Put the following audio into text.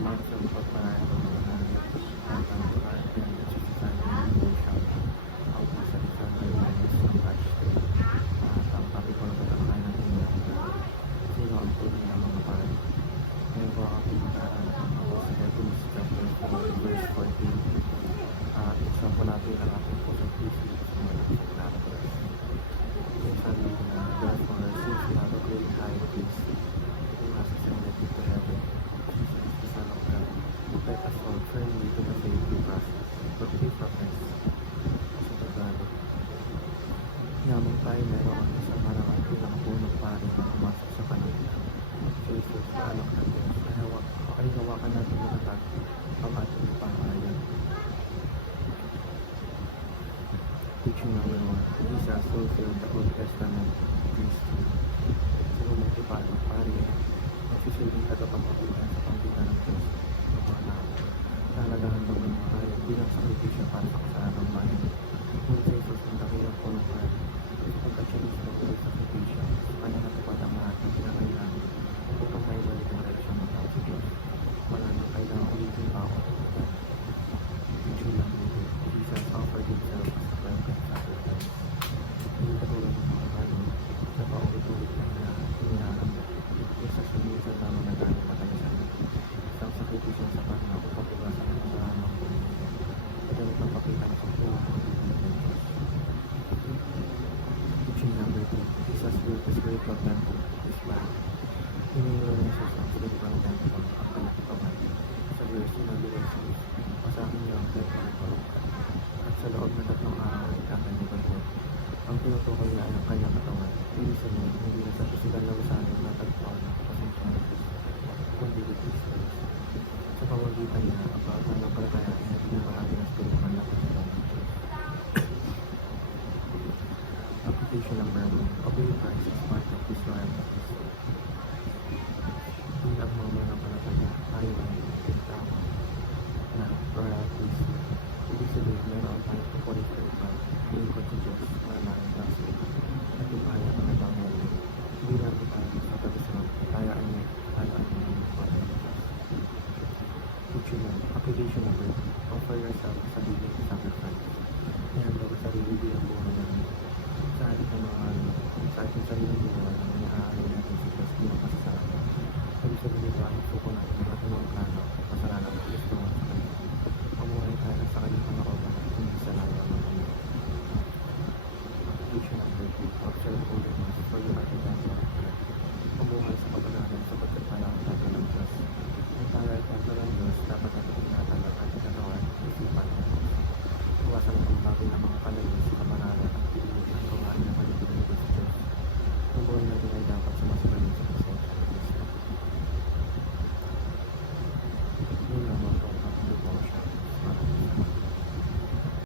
salamat sa pagpapalain ng mga anak at ang pagkain at sa devotion ang pasalitan ay linis ng hashtag at ang topic ko na pagkakain ng inyong sino ang tunay ng mga pare. Ngayon po ang aking mag-aaral ako sa Hebrews chapter 4 verse 14 at buksan po natin ang ating pusong isip sa mga nagsaklaro. Yung sabi ko na therefore since we have a great high priest who has ascended into heaven, Jesus, the Son of God, let us hold firmly to the faith we profess. Sa Tagalog, yamang tayo meron ang isang marangal pinakapunong pare na pumasok sa kalangitan. Jesus, na anak ng Diyos, ay hawakan natin matatag ang ating pangalan. Teaching number 1, Jesus fulfilled the Old Testament priesthood. Sa bumuti pa ng pari, magsisilbing tagapagpagutan sa panggitan ng Diyos ng mga tao. Nalagahan daw ng mga tayo bilang sakripisyo para sa kasalanan ng bayan. Ngunit sa Jesus ang dakilang punong pari, pagkat siya mismo ang sakripisyo, kanya natupad ang lahat ng pinakailangan upang maibalik ang relasyon ng tao sa Diyos. Wala nang kailangan ulitin pa ako. Teaching number 2, Jesus offered himself as a perfect sacrifice. Hindi katulad ng mga tayo na paulit-ulit na hinahanap. Isa sa minsan naman nagalit pa tayo sa isang sakripisyo sa panahon upang iwasan ang kasalanan ng buhay. Ito ang ipapakita ng pagtuwa ng Diyos. Teaching number 2, Jesus built the spiritual temple of his body. Hinihiro ng Jesus ang spiritual temple ang kalatipaman. Sa verse sinabi ng Jesus, masakin niyo ang temple ng parukan. At sa loob ng 3 araw ay kakalipan ko. Ang tinutukoy niya ay ang kanyang katawan. Ibig sabihin, hindi na sa physical na usanin na tagpuan ng kapasensya ng Diyos, kundi with Kristo. Sa pamagitan niya, ang pananampalataya ay naging marami ng spiritual na katawan ng Diyos. Application number 1, obeying Christ is part of this royal priesthood. Hindi ang mga mananampalataya tayo ay tao na royal priesthood. Ibig sabihin, meron tayong papulit sa iba, lingkod sa Diyos, maraming kaso, at ipahayag ang Ebanghelyo. Hindi natin tayo sa pagkasunod, tayo ay may lingkod sa Diyos. Teaching application number 2, offer yourself as a living sacrifice. Ihanda ko sarili bilang buhay na rin. Sa ating sariling buhay, iniaalay natin si Diyos bilang kasasalanan. Sabi sa ganito ay suko natin ang ating mga plano, kasalanan at gusto mo sa kanya. Mamuhay tayo sa kanyang pangaroon at hindi sa layo ng mga. Application number 3, observe holiness for you are the temple of God. Mamuhay sa kabanalan sa pagkakalaman natin ng Diyos. Ang tayo ay temple ng Diyos, dapat natin